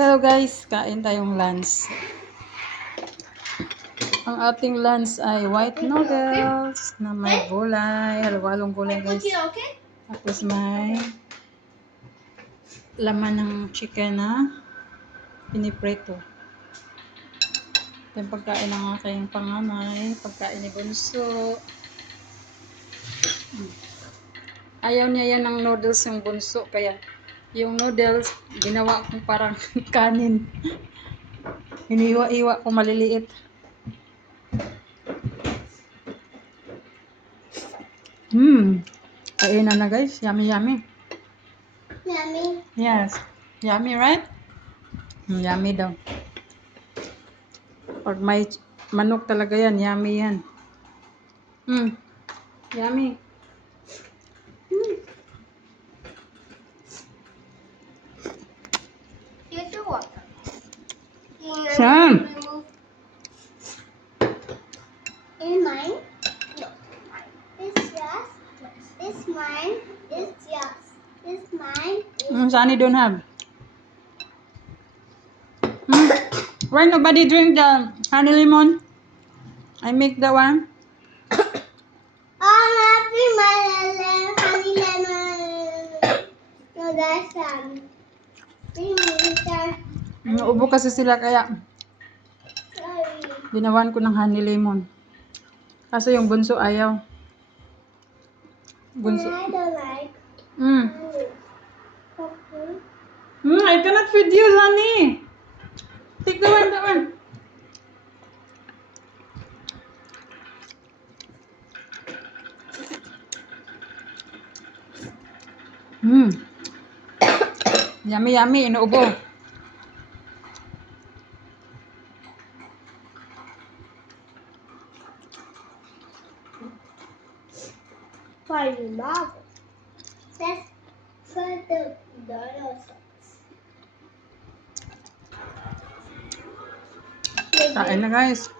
Hello guys, kain tayong lunch. Ang ating lunch ay white noodles na may gulay, halo-halong gulay guys. Tapos may laman ng chicken na piniprito. Ito yung pagkain ng aking panganay, pagkain ni Bunso. Ayaw niya yan ng noodles yung Bunso, kaya yung noodles ginawa kong parang kanin. Hiniwa-iwa ko maliliit. Kainan na guys. Yummy, yummy. Yummy. Yes. Yummy, right? Yummy daw. Pag may manok talaga yan, yummy yan. Yummy. Here's your water. Sam. In mine? No. This yours. This mine. This yours. This mine. Sunny don't have. Why nobody drink the honey lemon? I make the one. Oh, happy my honey lemon. No, that's Ubo kasi sila kaya sorry. ginawan ko ng honey lemon. Kasi yung Bunso ayaw. Bunso. I don't like Mm. honey. Okay. I cannot feed you, honey. Take the one, that one. Yummy, yummy. Inuubo. For your mom. That's for the dinosaurs. Kain na guys.